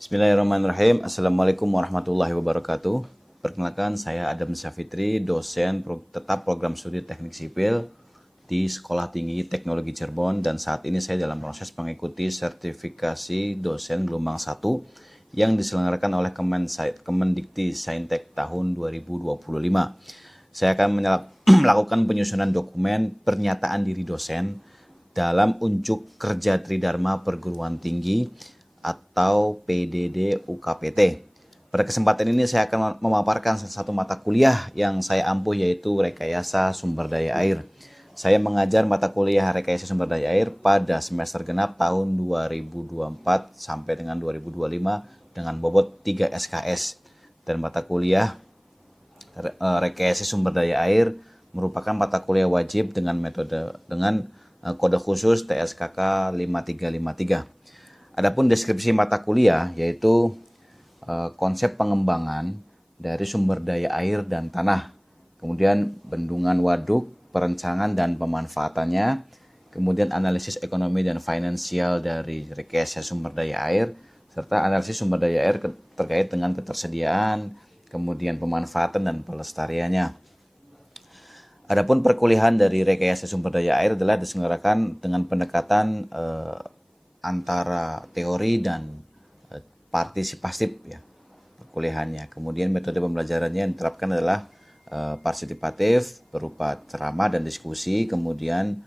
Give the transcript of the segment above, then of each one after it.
Bismillahirrahmanirrahim. Assalamualaikum warahmatullahi wabarakatuh. Perkenalkan, saya Adam Syafitri, dosen tetap program studi teknik sipil di Sekolah Tinggi Teknologi Cirebon, dan saat ini saya dalam proses mengikuti sertifikasi dosen gelombang 1 yang diselenggarakan oleh Kemendikti Saintek tahun 2025. Saya akan melakukan penyusunan dokumen pernyataan diri dosen dalam unjuk kerja Tridharma Perguruan Tinggi atau PDD UKPT. Pada kesempatan ini saya akan memaparkan salah satu mata kuliah yang saya ampuh, yaitu Rekayasa Sumber Daya Air. Saya mengajar mata kuliah Rekayasa Sumber Daya Air pada semester genap tahun 2024 sampai dengan 2025 dengan bobot 3 SKS. Dan mata kuliah Rekayasa Sumber Daya Air merupakan mata kuliah wajib dengan kode khusus TSKK 5353. Adapun deskripsi mata kuliah yaitu konsep pengembangan dari sumber daya air dan tanah, kemudian bendungan waduk, perencanaan dan pemanfaatannya, kemudian analisis ekonomi dan finansial dari rekayasa sumber daya air, serta analisis sumber daya air terkait dengan ketersediaan, kemudian pemanfaatan dan pelestariannya. Adapun perkuliahan dari rekayasa sumber daya air adalah diselenggarakan dengan pendekatan antara teori dan partisipatif ya perkuliahannya. Kemudian metode pembelajarannya yang diterapkan adalah partisipatif berupa ceramah dan diskusi, kemudian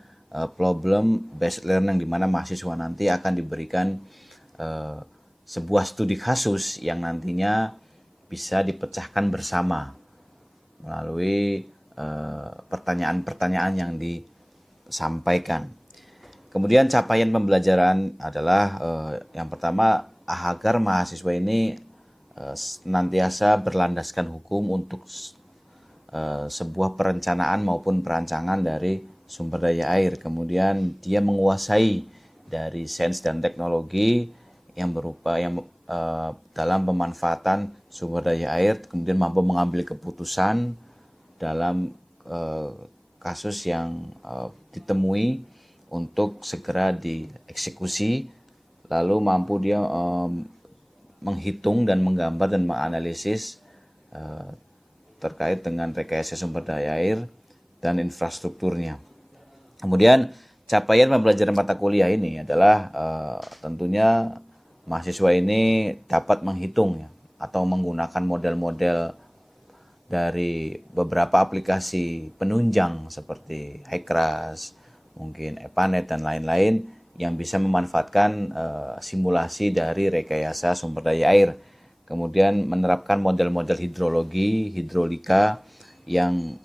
problem based learning di mana mahasiswa nanti akan diberikan sebuah studi kasus yang nantinya bisa dipecahkan bersama melalui pertanyaan-pertanyaan yang disampaikan. Kemudian capaian pembelajaran adalah yang pertama, agar mahasiswa ini senantiasa berlandaskan hukum untuk sebuah perencanaan maupun perancangan dari sumber daya air. Kemudian dia menguasai dari sains dan teknologi yang berupa dalam pemanfaatan sumber daya air, kemudian mampu mengambil keputusan dalam kasus yang ditemui untuk segera dieksekusi, lalu mampu dia menghitung dan menggambar dan menganalisis terkait dengan rekayasa sumber daya air dan infrastrukturnya. Kemudian capaian pembelajaran mata kuliah ini adalah tentunya mahasiswa ini dapat menghitung ya, atau menggunakan model-model dari beberapa aplikasi penunjang seperti HiCRAS, mungkin EPANET dan lain-lain yang bisa memanfaatkan simulasi dari rekayasa sumber daya air. Kemudian menerapkan model-model hidrologi, hidrolika yang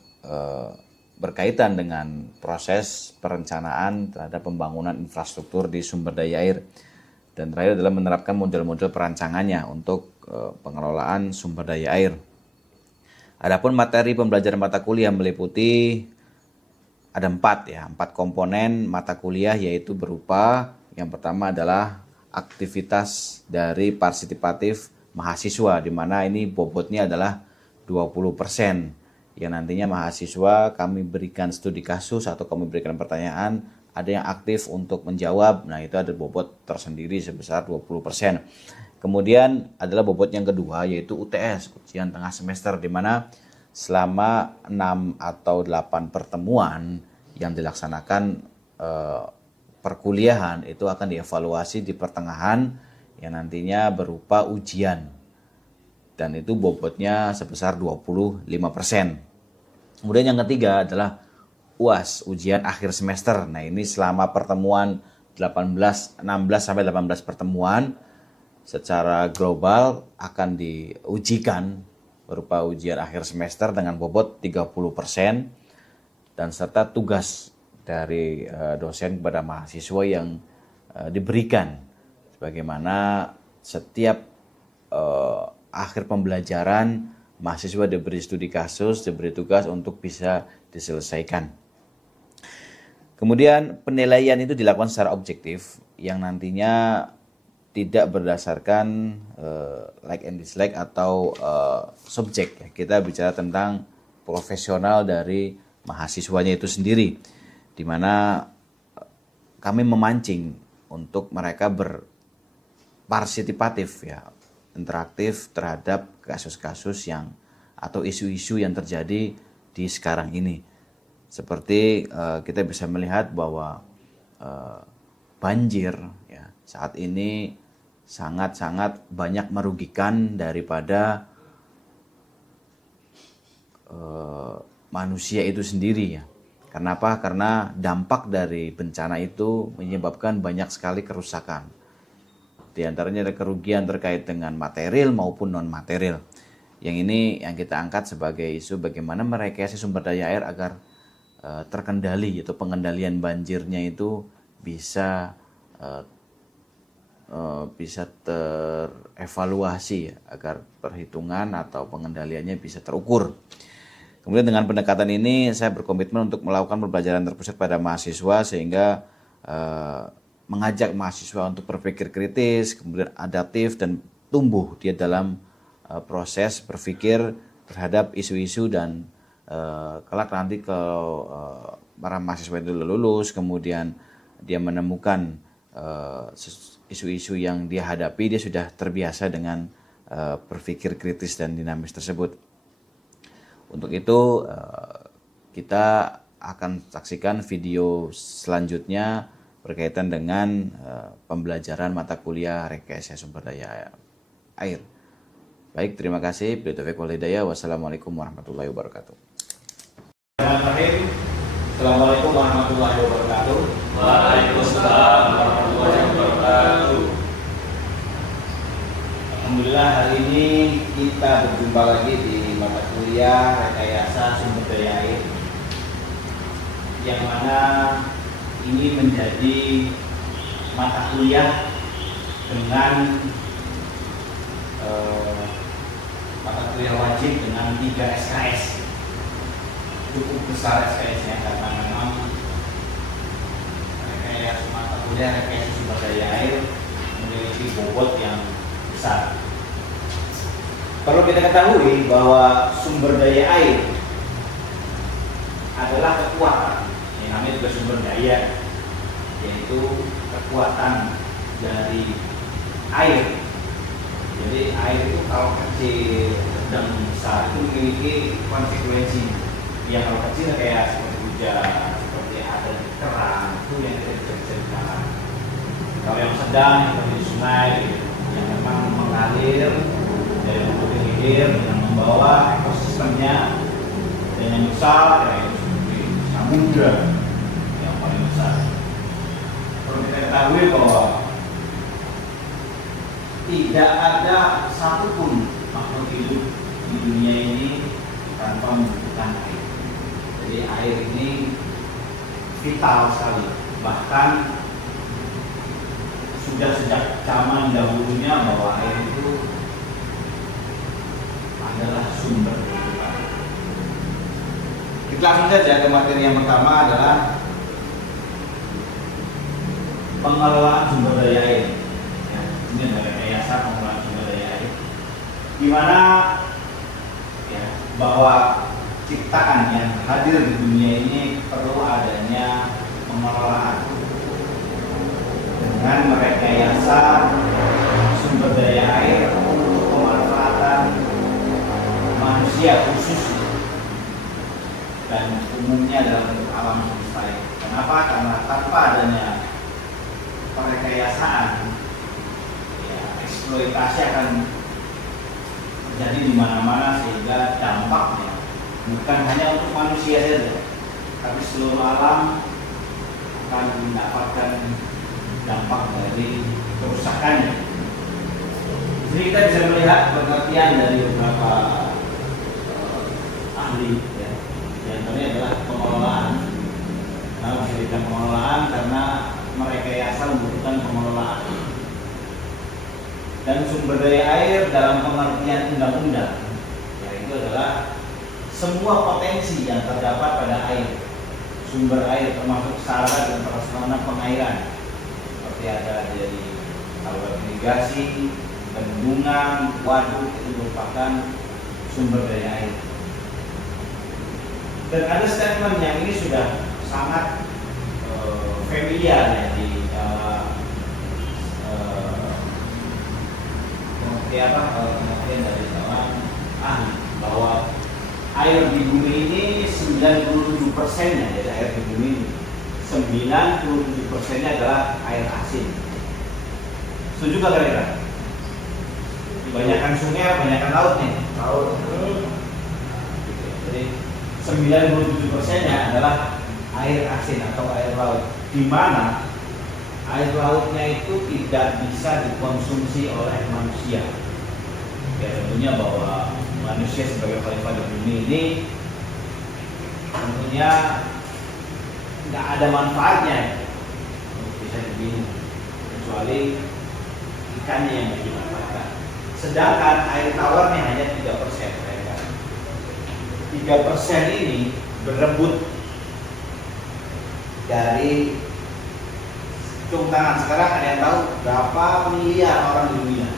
berkaitan dengan proses perencanaan terhadap pembangunan infrastruktur di sumber daya air. Dan terakhir adalah menerapkan model-model perancangannya untuk pengelolaan sumber daya air. Adapun materi pembelajaran mata kuliah meliputi ada 4 komponen mata kuliah, yaitu berupa yang pertama adalah aktivitas dari partisipatif mahasiswa, di mana ini bobotnya adalah 20%, yang nantinya mahasiswa kami berikan studi kasus atau kami berikan pertanyaan, ada yang aktif untuk menjawab, nah itu ada bobot tersendiri sebesar 20%. Kemudian adalah bobot yang kedua, yaitu UTS, ujian tengah semester, di mana selama 6 atau 8 pertemuan yang dilaksanakan perkuliahan itu akan dievaluasi di pertengahan yang nantinya berupa ujian, dan itu bobotnya sebesar 25%. Kemudian yang ketiga adalah UAS, ujian akhir semester. Nah ini selama pertemuan 16 sampai 18 pertemuan secara global akan diujikan berupa ujian akhir semester dengan bobot 30%, dan serta tugas dari dosen kepada mahasiswa yang diberikan, sebagaimana setiap akhir pembelajaran mahasiswa diberi studi kasus, diberi tugas untuk bisa diselesaikan. Kemudian penilaian itu dilakukan secara objektif yang nantinya tidak berdasarkan like and dislike atau subjek. Kita bicara tentang profesional dari mahasiswanya itu sendiri, di mana kami memancing untuk mereka berpartisipatif ya, interaktif terhadap kasus-kasus yang atau isu-isu yang terjadi di sekarang ini. Seperti kita bisa melihat bahwa banjir ya, saat ini sangat-sangat banyak merugikan daripada manusia itu sendiri ya. Kenapa? Karena dampak dari bencana itu menyebabkan banyak sekali kerusakan. Di antaranya ada kerugian terkait dengan material maupun non material. Yang ini yang kita angkat sebagai isu bagaimana merekayasa sumber daya air agar terkendali, atau pengendalian banjirnya itu bisa terevaluasi ya, agar perhitungan atau pengendaliannya bisa terukur. Kemudian dengan pendekatan ini saya berkomitmen untuk melakukan pembelajaran terpusat pada mahasiswa sehingga mengajak mahasiswa untuk berpikir kritis, kemudian adaptif dan tumbuh dia dalam proses berpikir terhadap isu-isu dan kelak nanti kalau para mahasiswa itu lulus kemudian dia menemukan isu-isu yang dia hadapi, dia sudah terbiasa dengan berpikir kritis dan dinamis tersebut. Untuk itu kita akan saksikan video selanjutnya berkaitan dengan pembelajaran mata kuliah rekayasa sumber daya air. Baik, terima kasih. Wassalamualaikum warahmatullahi wabarakatuh. Assalamualaikum warahmatullahi wabarakatuh. Waalaikumsalam warahmatullahi wabarakatuh. Alhamdulillah, hari ini kita berjumpa lagi di mata kuliah rekayasa sumber daya air, yang mana ini menjadi mata kuliah dengan mata kuliah wajib dengan 3 SKS. Cukup besar SKS-nya karena memang rekayasa mata kuliah rekayasa sumber daya air memiliki bobot yang besar. Perlu kita ketahui bahwa sumber daya air adalah kekuatan, yang namanya juga sumber daya, yaitu kekuatan dari air. Jadi air itu kalau kecil, sedang, besar itu memiliki konsekuensi. Yang kalau kecil kayak seperti hujan, seperti ada di keran, itu yang kita bisa ceritakan. Kalau yang sedang seperti sungai, yang memang mengalir dari hulu ke hilir yang membawa ekosistemnya, dan yang besar ya itu seperti samudra yang paling besar. Perlu kita ketahui bahwa tidak ada satupun makhluk hidup di dunia ini tanpa membutuhkan air. Jadi air ini vital sekali. Bahkan sudah sejak zaman dahulunya bahwa air itu adalah sumber kehidupan. Kita langsung saja ke materi yang pertama adalah pengelolaan sumber daya air. Ya, ini adalah rekayasa pengelolaan sumber daya air, di mana ya, bahwa ciptaan yang hadir di dunia ini perlu adanya pengelolaan dengan merekayasa sumber daya air untuk pemanfaatan manusia khusus dan umumnya dalam alam semesta ini. Kenapa? Karena tanpa adanya perekayasaan, ya, eksploitasi akan terjadi di mana-mana sehingga dampaknya bukan hanya untuk manusia saja, tapi seluruh alam akan mendapatkan dampak dari kerusakannya. Jadi kita bisa melihat pengertian dari beberapa ahli, ya. Di antaranya adalah pengelolaan. Nah, bisa dibilang pengelolaan karena merekayasa membutuhkan pengelolaan. Dan sumber daya air dalam pengertian undang-undang, yaitu adalah semua potensi yang terdapat pada air, sumber air termasuk sarana dan prasarana pengairan, seperti ada dari saluran irigasi, bendungan, waduk, itu merupakan sumber daya air. Dan ada statement yang ini sudah sangat familiar ya di Kemudian dari kawan bahwa air di bumi ini 97%-nya dari air di bumi ini 97%-nya adalah air asin. Setuju gak kira-kira? Kebanyakan sungai, kebanyakan laut nih. Laut. Jadi 97%-nya adalah air asin atau air laut. Di mana air lautnya itu tidak bisa dikonsumsi oleh manusia. Ya tentunya bahwa manusia sebagai khalifah di bumi ini tentunya nggak ada manfaatnya bisa diminum kecuali ikannya yang dimanfaatkan. Sedangkan air tawarnya hanya 3%. 3% ini berebut dari hitung tangan. Sekarang ada yang tahu berapa miliar orang di dunia?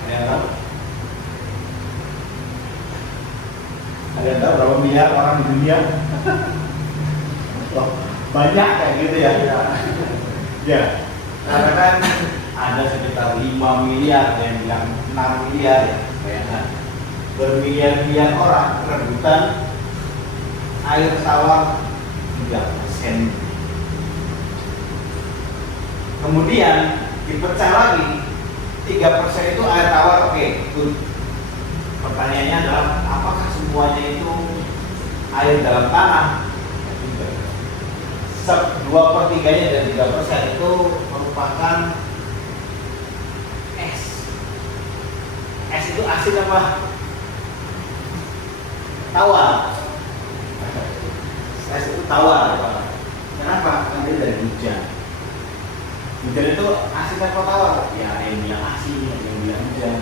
Ada yang tahu? Ada yang tahu berapa miliar orang di dunia? Loh, banyak kayak gitu ya? Ya, karena kan ada sekitar 5 miliar, yang bilang 6 miliar ya, bayangkan. Bermiliar-miliar orang rebutan air tawar 3%. Kemudian dipecah lagi 3% itu air tawar, oke. Pertanyaannya adalah apakah semuanya itu air dalam tanah? 2/3-nya dari 3% itu merupakan es. Es itu asin apa? Tawar. Es itu tawar. Kenapa? Karena dari hujan. Hujan itu asin atau tawar? Ya, ada yang bilang asin, ada yang bilang hujan.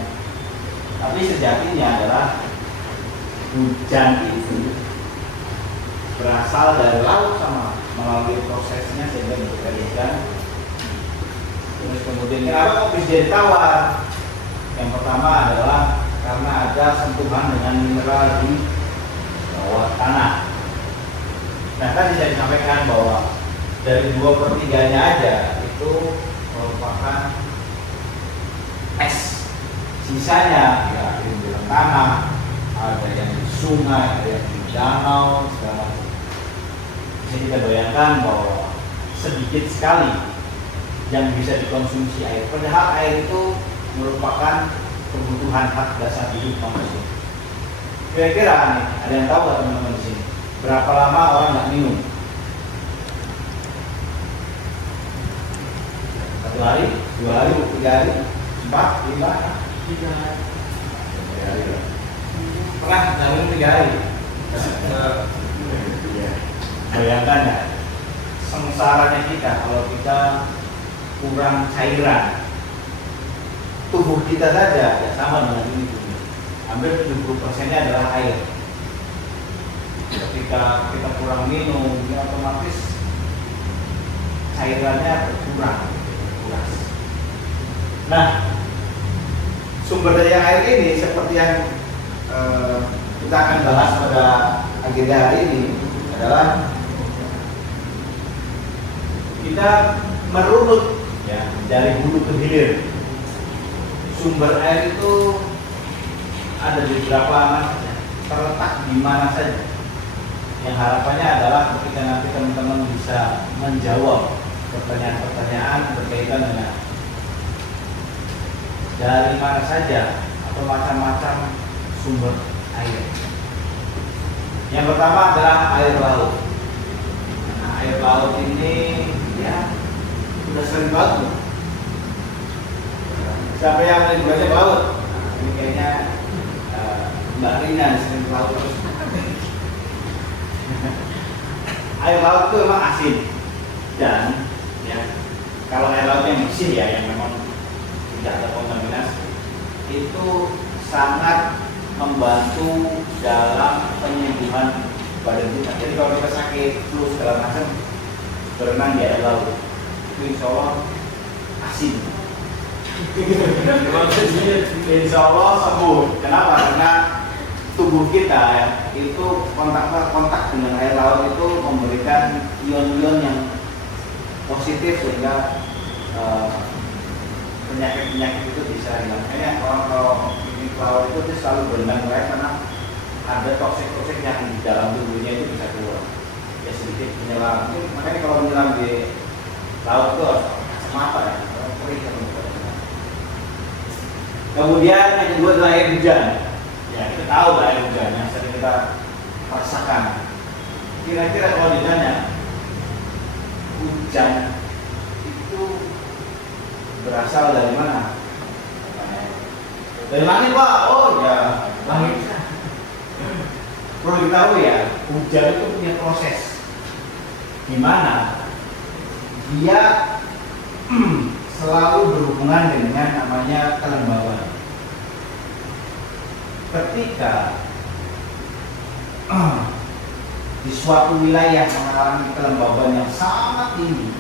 Tapi sejatinya adalah hujan itu berasal dari laut sama melalui prosesnya sehingga menjadi hujan. Terus kemudian kenapa kok bisa jadi tawar? Yang pertama adalah karena ada sentuhan dengan mineral di bawah tanah. Nah tadi saya sampaikan bahwa dari 2/3-nya aja itu merupakan es. Sisanya ya di dalam tanah, ada yang di sungai, ada yang di danau, segala macam. Bisa kita bayangkan bahwa sedikit sekali yang bisa dikonsumsi air. Padahal air itu merupakan kebutuhan hak dasar hidup manusia. Kira-kira nih, ada yang tahu nggak teman-teman di sini? Berapa lama orang nggak minum? 1 hari, 2 hari, 3 hari, 4, 5, 3 hari. Pernah nggak minum 3 hari? Bayangkan ya, sengsaranya kita kalau kita kurang cairan. Tubuh kita saja ya sama dengan ini. Hampir 70%-nya adalah air. Ketika kita kurang minum, ya otomatis cairannya berkurang. Nah, sumber daya air ini seperti yang kita akan bahas pada agenda hari ini adalah kita merunut ya dari hulu ke hilir. Sumber air itu ada di beberapa mana saja, terletak di mana saja. Yang harapannya adalah ketika nanti teman-teman bisa menjawab pertanyaan-pertanyaan berkaitan dengan dari mana saja atau macam-macam sumber air. Yang pertama adalah air laut. Nah, air laut ini ya sudah sering banget. Siapa yang lagi belajar laut? Nah, ini kayaknya Mbak Rina sering laut terus. Air laut itu memang asin dan ya kalau air laut yang bersih ya yang memang tidak ada kontaminasi itu sangat membantu dalam penyembuhan badan kita. Jadi kalau kita sakit flu segala macam berenang di air laut itu insya Allah asin. Insya Allah sembuh. Kenapa? Karena tubuh kita ya, itu kontak dengan air laut itu memberikan ion-ion yang positif sehingga penyakit-penyakit itu bisa hilang. Makanya orang kalau ini laut itu dia selalu berenang karena ada toksik-toksik yang di dalam tubuhnya itu bisa keluar. Ya sedikit menyelam. Makanya kalau menyelam di laut itu harus kacamata ya. Kemudian yang kedua adalah air hujan. Ya kita tahu lah air hujan yang sering kita rasakan. Kira-kira kalau ditanya hujan itu berasal dari mana? Dari langit Pak. Oh ya langit. Perlu diketahui ya, hujan itu punya proses di mana dia selalu berhubungan dengan namanya kelembaban. Ketika di suatu wilayah mengalami kelembaban yang sangat tinggi,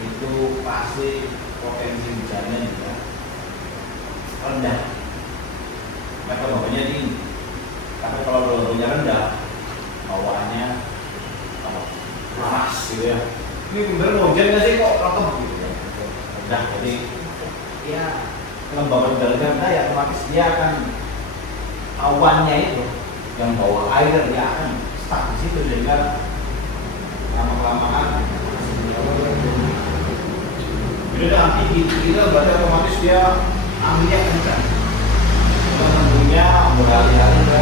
itu pasti potensi hujannya juga rendah. Maka bawahnya tinggi. Tapi kalau bawahnya rendah, bawaannya panas gitu ya. Ini bener mau hujan nggak sih kok rokok gitu ya. Rendah, jadi ya kelembaban udara rendah ya otomatis dia akan awannya itu yang bawa air dia akan stuck di situ sehingga lama-kelamaan jadi dengan tinggi itu berarti otomatis dia anginnya kencang. Tentunya beralih-alih ke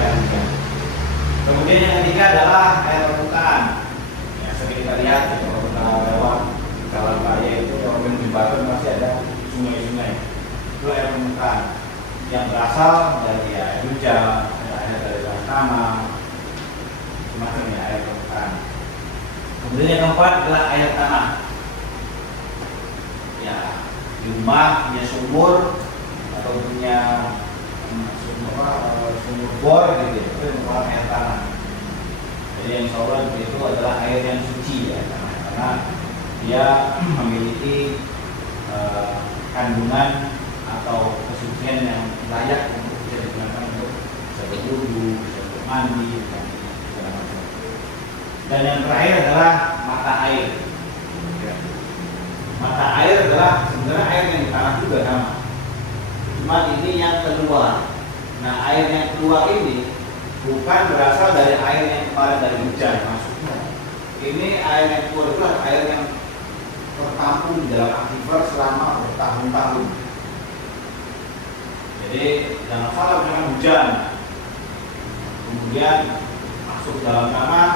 yang kemudian yang ketiga adalah air permukaan. Ya, sering kita lihat kalau kita lewat jalan raya itu kalau di jembatan pasti ada sungai-sungai. Itu air permukaan yang berasal dari air hujan, air dari tanah, semacam ya air permukaan. Kemudian yang keempat adalah air tanah. Ya, di rumah punya sumur atau punya sumur bor gitu, itu merupakan air tanah. Jadi yang insya itu adalah air yang suci ya, karena dia memiliki kandungan atau kesucian yang layak untuk bisa digunakan untuk bisa berwudu, bisa mandi, dan segala macam. Dan yang terakhir adalah mata air. Mata air adalah sebenarnya air yang di tanah juga sama. Cuma ini yang keluar. Nah air yang keluar ini bukan berasal dari air yang kemarin dari hujan maksudnya. Ini air yang keluar itu air yang tertampung di dalam aquifer selama bertahun-tahun. Jadi jangan salah dengan hujan, kemudian masuk dalam tanah,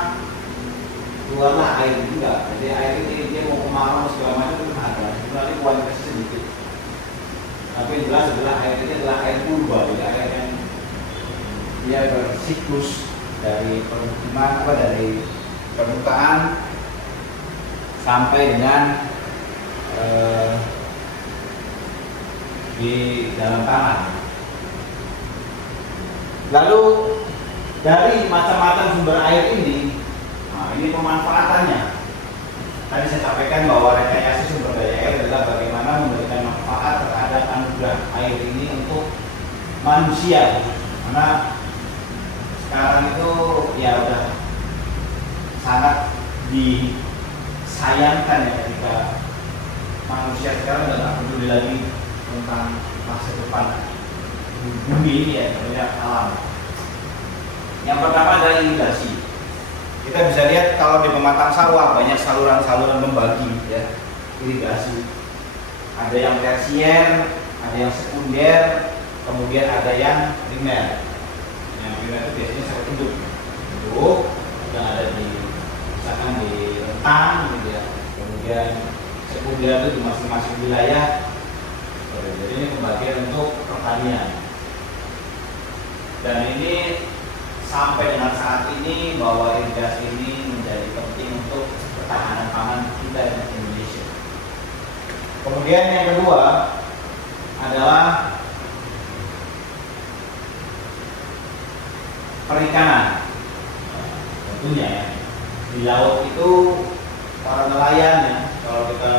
keluarlah air juga. Jadi air ini dia mau kemarau segala macam itu ada. Itu nanti kualitasnya sedikit. Tapi yang jelas adalah air ini adalah air purba, jadi air yang dia bersiklus dari permukiman dari permukaan sampai dengan di dalam tanah. Lalu dari macam-macam sumber air ini, nah ini pemanfaatannya. Tadi saya sampaikan bahwa rekayasa sumber daya air adalah bagaimana memberikan manfaat terhadap anugerah air ini untuk manusia. Karena sekarang itu ya udah sangat disayangkan ya ketika manusia sekarang udah nggak peduli lagi tentang masa depan bumi ini ya, sebenarnya alam. Yang pertama adalah irigasi. Kita bisa lihat kalau di pematang sawah banyak saluran-saluran pembagi ya, irigasi. Ada yang tersier, ada yang sekunder, kemudian ada yang primer. Yang primer itu biasanya sangat induk yang ada di misalkan di rentang gitu ya. Kemudian sekunder itu di masing-masing wilayah. Jadi ini pembagian untuk pertanian. Dan ini sampai dengan saat ini bahwa irigasi ini menjadi penting untuk ketahanan pangan kita di Indonesia. Kemudian yang kedua adalah perikanan. Tentunya ya, di laut itu para nelayan ya, kalau kita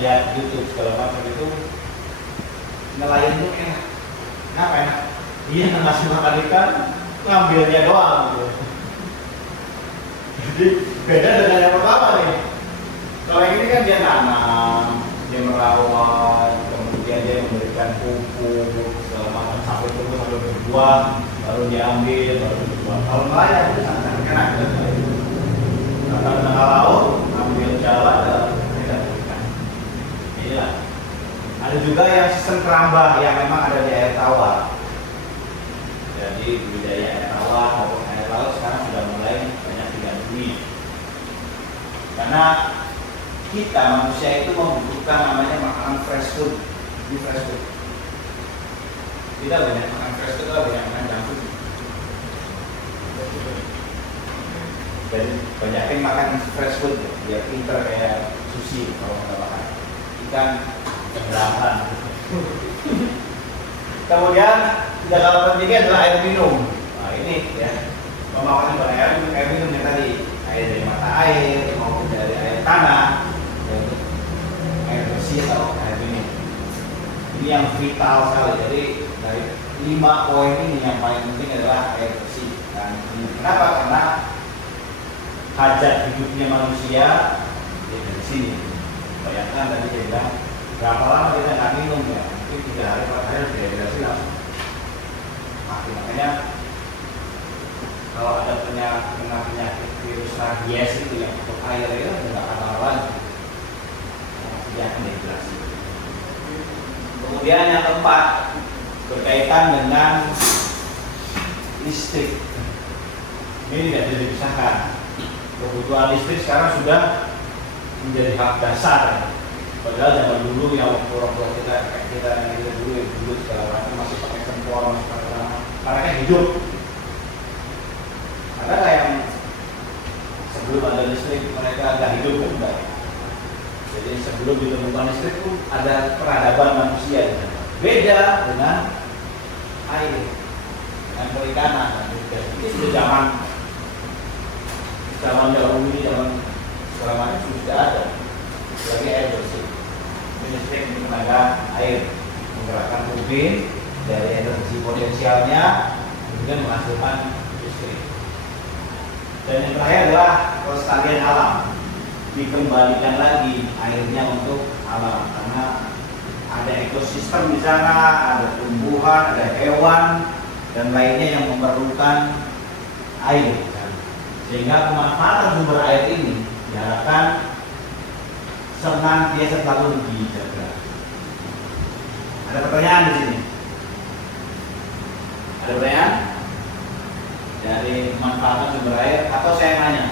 lihat YouTube segala macam itu nelayan itu enak. Kenapa enak? Dia ngasih makan ikan, ngambilnya doang gitu. Jadi beda dengan yang pertama nih. Kalau yang buang, baru diambil, baru dibuang. Kalau nelayan itu sangat enak. Datang ke tengah laut, ambil jalan dan tidak ikan. Inilah. Ada juga yang sistem keramba yang memang ada di air tawar. Jadi budidaya air tawar maupun air laut sekarang sudah mulai banyak digandrungi. Karena kita manusia itu membutuhkan namanya makanan fresh food. Ini fresh food. Kita banyak makan fresh food, banyak makan junk food. Jadi banyakin makan fresh food biar pinter kayak sushi kalau nggak makan ikan keberatan. Kemudian tidak kalah pentingnya adalah air minum. Nah ini ya, memakan air minum yang tadi, air dari mata air maupun dari air tanah, yaitu air bersih atau air minum. Ini yang vital sekali. Jadi dari 5 poin ini yang paling penting adalah air bersih dan minum. Kenapa? Karena hajat hidupnya manusia ya dari sini. Bayangkan tadi saya bilang berapa lama kita nggak minum ya? Mungkin 3 hari 4 hari dehidrasi langsung mati. Makanya kalau ada penyakit virus rabies itu yang untuk air itu nggak akan lawan, dia akan dehidrasi. Kemudian yang keempat berkaitan dengan listrik. Ini tidak bisa dipisahkan. Kebutuhan listrik sekarang sudah menjadi hak dasar. Padahal zaman dulu yang orang-orang kita dulu segala macam masih pakai kompor, masih pakai apa? Karena kan hidup. Ada yang sebelum ada listrik mereka nggak hidup kan enggak. Jadi sebelum ditemukan listrik itu ada peradaban manusia. Beda dengan air, dengan perikanan. Itu sudah zaman dahulu ini, zaman segala macam sudah ada. Lagi air bersih. Listrik untuk tenaga air, menggerakkan turbin dari energi potensialnya, kemudian menghasilkan listrik. Dan yang terakhir adalah kelestarian alam. Dikembalikan lagi airnya untuk alam, karena ada ekosistem di sana, ada tumbuhan, ada hewan dan lainnya yang memerlukan air. Sehingga pemanfaatan sumber air ini diharapkan senantiasa selalu dijaga. Ada pertanyaan di sini? Ada pertanyaan? Dari pemanfaatan sumber air atau saya nanya?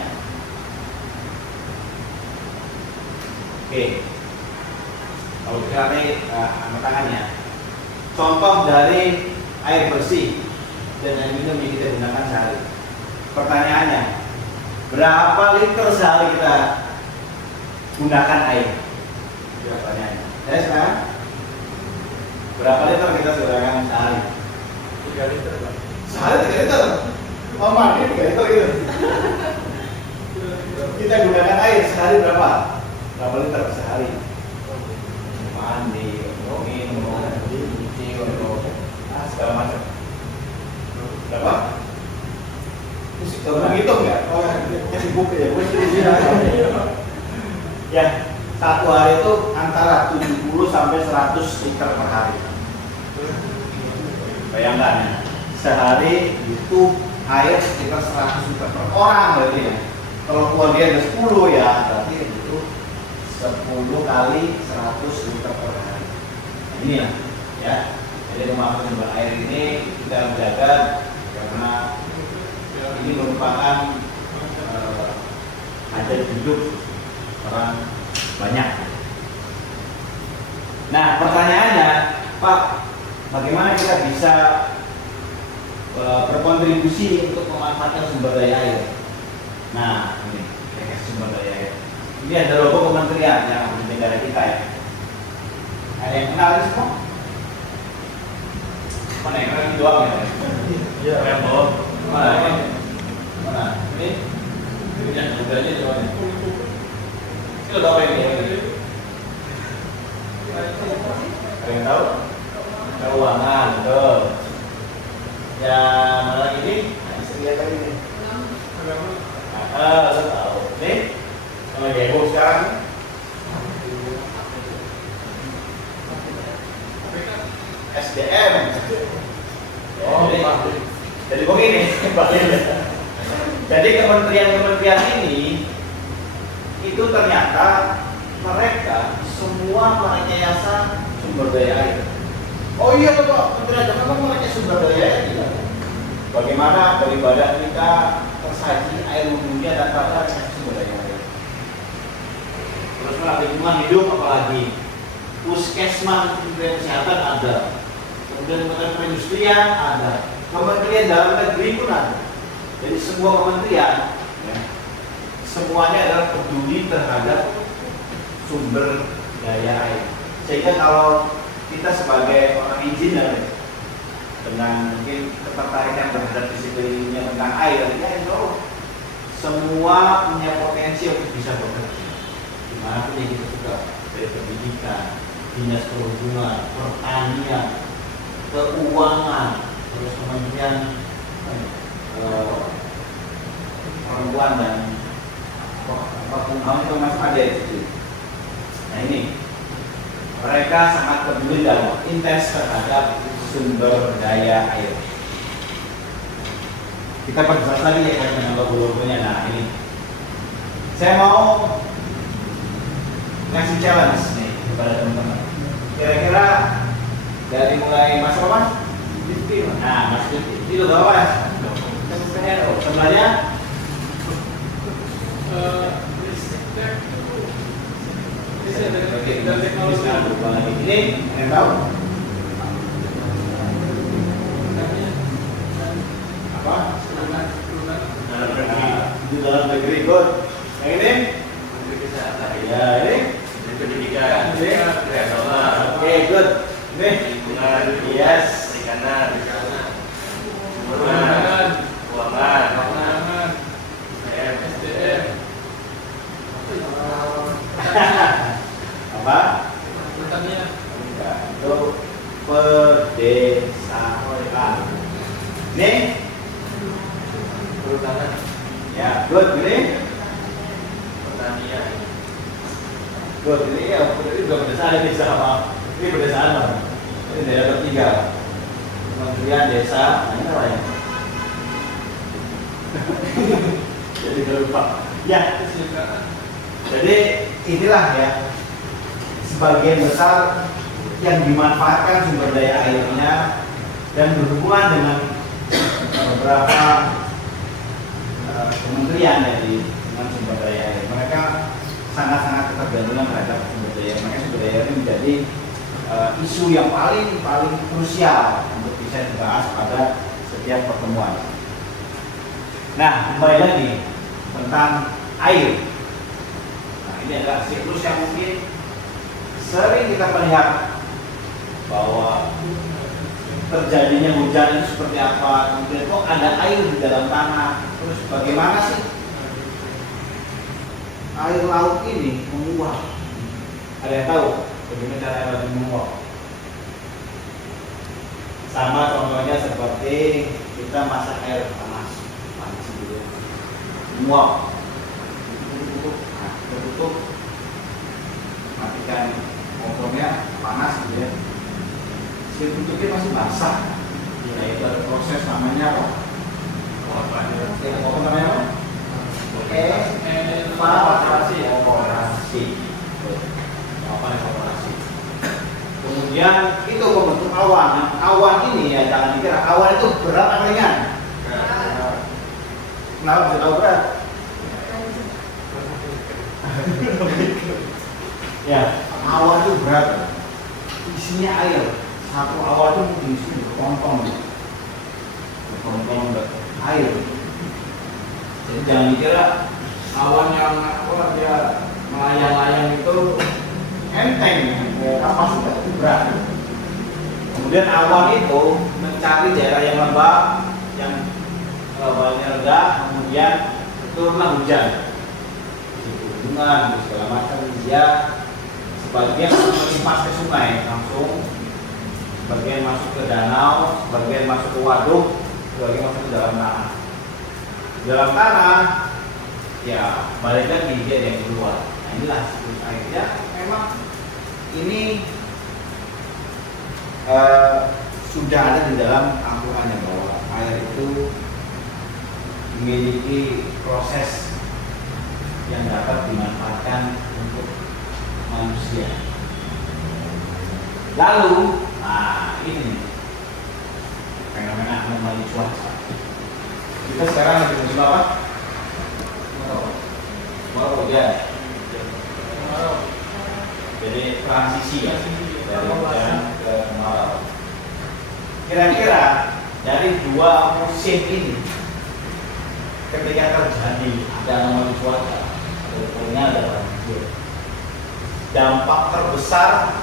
Oke. Kalau kita lihat angkat tangannya. Contoh dari air bersih dan air minum yang kita gunakan sehari. Pertanyaannya, berapa liter sehari kita gunakan air? Itu pertanyaannya. Saya sekarang berapa liter kita gunakan sehari? 3 liter Pak. Sehari 3 liter? Oh mandi 3 liter gitu. Kita gunakan air sehari berapa? Berapa liter sehari? Mandi, untuk minum, cuci, untuk segala macam. Berapa? Kalau menghitung nggak? Oh, kasih buku ya. Ya, satu hari itu antara 70 sampai 100 liter per hari. Bayangkan ya, sehari itu air sekitar 100 liter per orang berarti ya. Kalau keluarga ada 10 ya, berarti itu 10 kali 100 liter per hari. Nah, ini ya. Jadi pemakaian sumber air ini kita menjaga karena ini merupakan hajat hidup orang banyak. Nah, pertanyaannya, Pak, bagaimana kita bisa berkontribusi untuk memanfaatkan sumber daya air? Nah, ini sumber daya air. Ini ada logo kementerian yang negara kita ya. Ada yang kenal ini semua? Mana yang kenal ini doang ya? Iya, yang bawah. Mana ini? Mana? Ini yang sebenarnya di mana? Ini udah apa ini? Ada yang tahu? Keuangan, betul. Ya, mana lagi ini? Bisa lihat lagi nih. Lo tahu. Nih, sama heboh sekarang. SDM. Ya, Oh, jadi, Pak. jadi begini, Pak. Jadi kementerian-kementerian ini itu ternyata mereka semua merekayasa sumber daya air. Oh iya Pak, Kementerian Agama memang merekayasa sumber daya air tidak? Bagaimana beribadah kita tersaji air wudhunya dan tata sumber daya air. Terus lingkungan hidup apalagi puskesmas Kementerian Kesehatan ada, kemudian Kementerian Perindustrian ada, Kementerian Dalam Negeri pun ada. Jadi semua kementerian ya, semuanya adalah peduli terhadap sumber daya air. Sehingga kalau kita sebagai orang engineer dengan mungkin ketertarikan terhadap disiplinnya tentang air, ya itu semua punya potensi untuk bisa bekerja. Dimanapun yang kita suka, dari pendidikan, dinas perhubungan, pertanian, keuangan, terus kementerian perempuan dan perempuan itu masih ada itu. Nah ini mereka sangat peduli dan intens terhadap sumber daya air. Kita perjelas lagi ya dengan logo-logonya. Nah ini saya mau ngasih challenge nih kepada teman-teman. Kira-kira dari mulai Mas Roman, nah Mas Lutfi, itu berapa Mas? Sebenarnya ini yang tahu apa? Di dalam negeri good. Yang ini? Ya ini. Pendidikan, Oke good. Ini. Yes. perikanan, keuangan, SDM, Apa? pertanian, Itu pedesaan. Ini perhutanan, ya good ini. pertanian, Good ini ya ini juga pedesaan ini sama. Ini pedesaan apa? Ini daerah ketiga. Kementerian Desa, ini apa ya? Jadi lupa. Ya. Jadi inilah ya sebagian besar yang dimanfaatkan sumber daya airnya dan berhubungan dengan beberapa kementerian dari dengan sumber daya air. Mereka sangat-sangat ketergantungan terhadap sumber daya. Makanya sumber daya ini menjadi isu yang paling krusial untuk bisa dibahas pada setiap pertemuan. Nah, kembali lagi tentang air. Nah, ini adalah siklus yang mungkin sering kita melihat bahwa terjadinya hujan itu seperti apa, kemudian kok ada air di dalam tanah, terus bagaimana sih air laut ini menguap? Ada yang tahu bagaimana cara air laut menguap? Sama contohnya seperti kita masak air panas dulu, menguap, tutup, matikan kompornya panas gitu ya. Si tutupnya masih basah. Nah itu ada proses namanya apa? Apa namanya apa? Evaporasi. Evaporasi. Kemudian itu membentuk awan. Nah, awan ini ya jangan dikira awan itu berat atau ringan. Kenapa bisa tahu berat? Ya, awan itu berat. Isinya air. Satu awan itu diisi berpontong air. Jadi jangan dikira awan yang dia melayang-layang itu enteng, kapasitas itu berat. Kemudian awan itu mencari daerah yang lembab, yang levelnya rendah, kemudian turunlah hujan. Gunungan, segala macam dia sebagian melimpas ke sungai langsung, sebagian masuk ke danau, sebagian masuk ke waduk, sebagian masuk ke dalam tanah. Dalam tanah, ya balik lagi dia yang keluar. Nah inilah siklus airnya. Memang ini sudah ada di dalam pengakuannya bahwa air itu memiliki proses yang dapat dimanfaatkan untuk manusia. Lalu, ini nih, fenomena anomali cuaca. Kita sekarang lagi musim apa? Kemarau hujan. Jadi transisi ya, dari hujan ke kemarau. Kira-kira dari dua musim ini, ketika terjadi ada anomali cuaca, ada banjir, dampak terbesar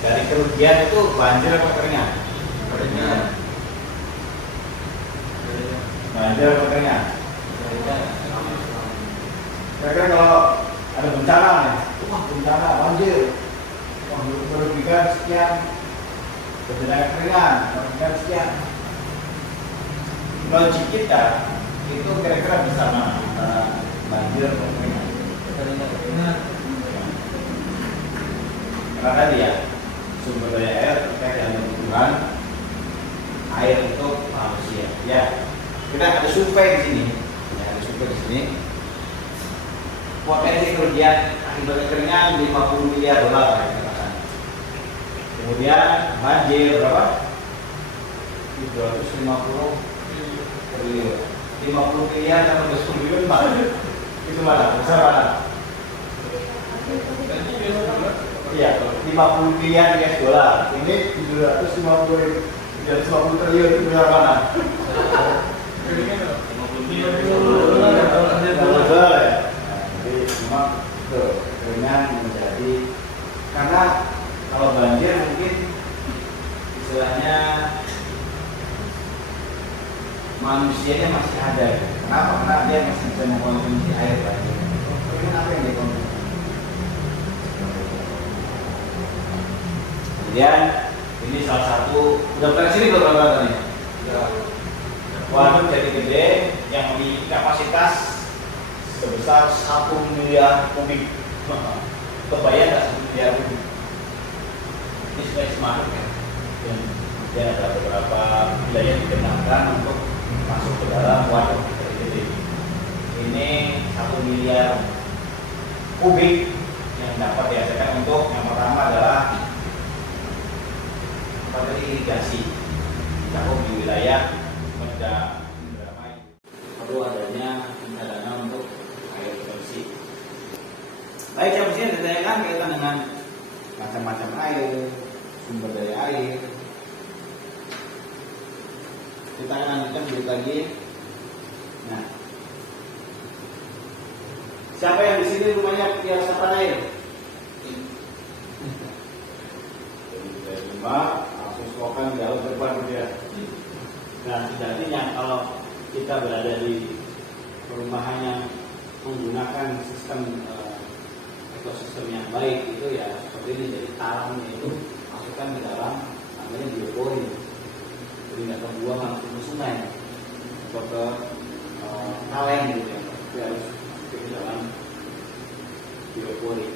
dari kerugian itu banjir atau keringan? Keringan. Banjir atau keringan? Kira-kira kalau ada bencana nih, wah bencana banjir, wah merugikan sekian, bencana keringan, merugikan sekian. Logik kita itu kira-kira bisa mana antara banjir atau keringan? Keringan. Karena tadi ya, sumber daya air terkait dengan kebutuhan air untuk manusia. Ya, kita ada survei di sini. Ya, ada survei di sini. Potensi kerugian akibat kekeringan 50 miliar dolar. Kemudian banjir berapa? 350 triliun. 50 miliar sama 10 triliun mana? Itu mana? Besar mana? Iya, 50 miliar US dolar. Ini 350 triliun itu besar mana? 50 miliar dolar ya. Jadi memang dengan menjadi, karena kalau banjir mungkin istilahnya manusianya masih ada. Kenapa? Karena dia masih bisa mengkonsumsi air banjir. Mungkin apa yang dikonsumsi? Kemudian ini salah satu, udah pernah sini belum tadi? Waduk Jati Gede yang memiliki kapasitas sebesar 1 miliar kubik. Kebayang nggak 1 miliar kubik? Ini sudah smart ya. Dan kemudian ada beberapa wilayah yang dikenakan untuk masuk ke dalam waduk Jati Gede. Ini 1 miliar kubik yang dapat dihasilkan untuk yang pertama adalah irigasi, cakup di wilayah Medan, Indramayu. Perlu adanya cadangan untuk air bersih. Baik, yang mestinya ditanyakan kaitan dengan macam-macam air, sumber daya air. Kita akan lanjutkan sedikit lagi. Nah, siapa yang di sini rumahnya punya resapan air? Dari rumah langsung selokan di dalam depan dia. Nah, setidaknya kalau kita berada di perumahan yang menggunakan sistem ekosistem yang baik itu ya seperti ini, jadi talamnya itu masukkan ke dalam namanya biopori, jadi nggak terbuang langsung ke sungai atau ke kaleng gitu ya, tapi harus masuk ke dalam biopori,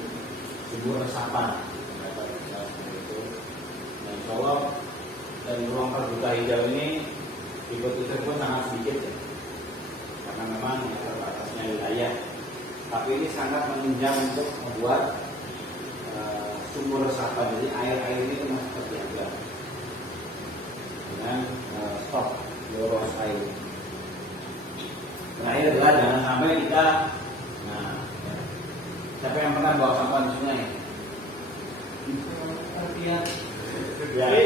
sumur resapan seperti itu. Dan insya Allah dari ruang terbuka hijau ini ikut pun sangat sedikit ya, karena memang terbatasnya wilayah. Tapi ini sangat menunjang untuk membuat sumur resapan, jadi air-air ini masih terjaga dengan stok boros air. Terakhir adalah jangan sampai kita, siapa yang pernah bawa sampah di sungai? Jadi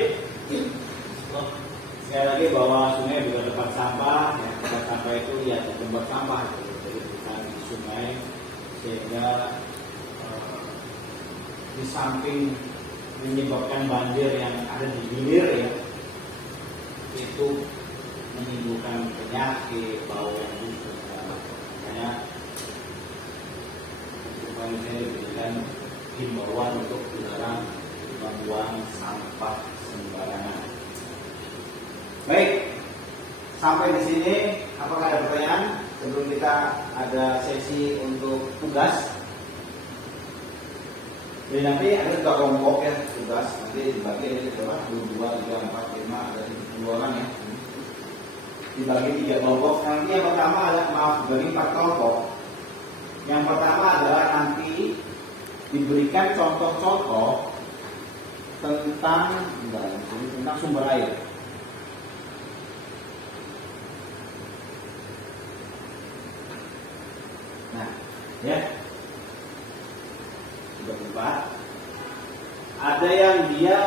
sekali lagi bahwa sungai bukan tempat sampah, ya, tempat sampah itu ya tempat sampah, jadi bukan di sungai, sehingga di samping menyebabkan banjir yang ada di hilir ya, itu menimbulkan penyakit, bau yang busuk. Makanya untuk manusia diberikan himbauan untuk dilarang membuang sampah sembarangan. Baik, sampai di sini apakah ada pertanyaan sebelum kita ada sesi untuk tugas? Jadi nanti ada juga kelompok ya tugas nanti dibagi dari berapa? 2, 3, 4, 5 ada 2 orang ya. Dibagi 3 kelompok. Nanti yang pertama dibagi 4 kelompok. Yang pertama adalah nanti diberikan contoh-contoh tentang sumber air. Nah, ya. Sudah. Ada yang dia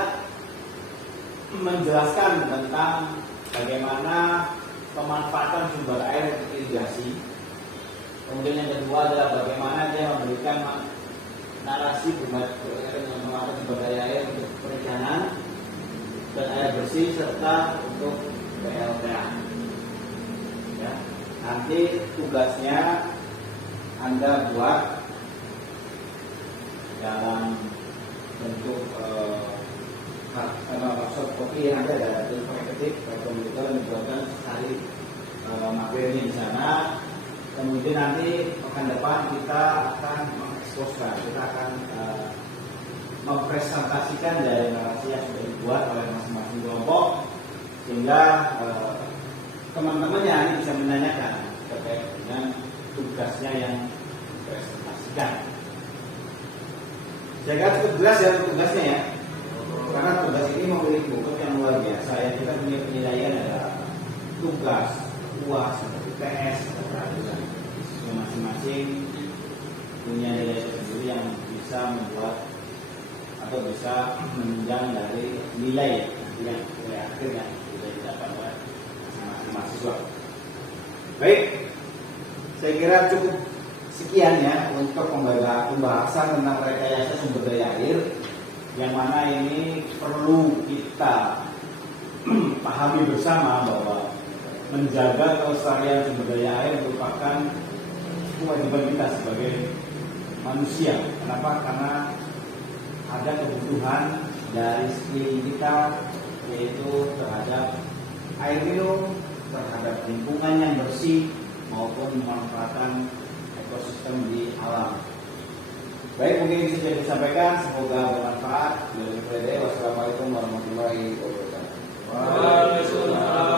menjelaskan tentang bagaimana pemanfaatan sumber air untuk irigasi. Kemudian yang kedua adalah bagaimana dia memberikan narasi berkaitan dengan pengelolaan sumber daya air untuk perikanan dan air bersih serta untuk PLTA. Ya, nanti tugasnya Anda buat dalam bentuk soft copy yang ada di pakai ketik komputer dibuatkan sekali materi di sana. Kemudian nanti pekan depan kita akan mengeksposkan, kita akan mempresentasikan dari narasi yang sudah dibuat oleh masing-masing kelompok sehingga teman-temannya ini bisa menanyakan terkait dengan tugasnya yang dipresentasikan. Saya kira cukup jelas ya tugasnya ya, karena tugas ini memiliki bobot yang luar biasa. Yang kita punya penilaian adalah tugas, UAS, UTS, peradilan. Masing-masing punya nilai tersendiri yang bisa membuat atau bisa menunjang dari nilai yang nilai akhir yang sudah didapat oleh masing-masing mahasiswa. Baik, saya kira cukup sekian ya untuk pembahasan tentang rekayasa sumber daya air, yang mana ini perlu kita pahami bersama bahwa menjaga kelestarian sumber daya air merupakan kewajiban kita sebagai manusia. Kenapa? Karena ada kebutuhan dari sekeliling kita, yaitu terhadap air minum, terhadap lingkungan yang bersih maupun pemanfaatan ekosistem di alam. Baik, mungkin bisa disampaikan, semoga bermanfaat. Wassalamualaikum warahmatullahi wabarakatuh. Waalaikumsalam.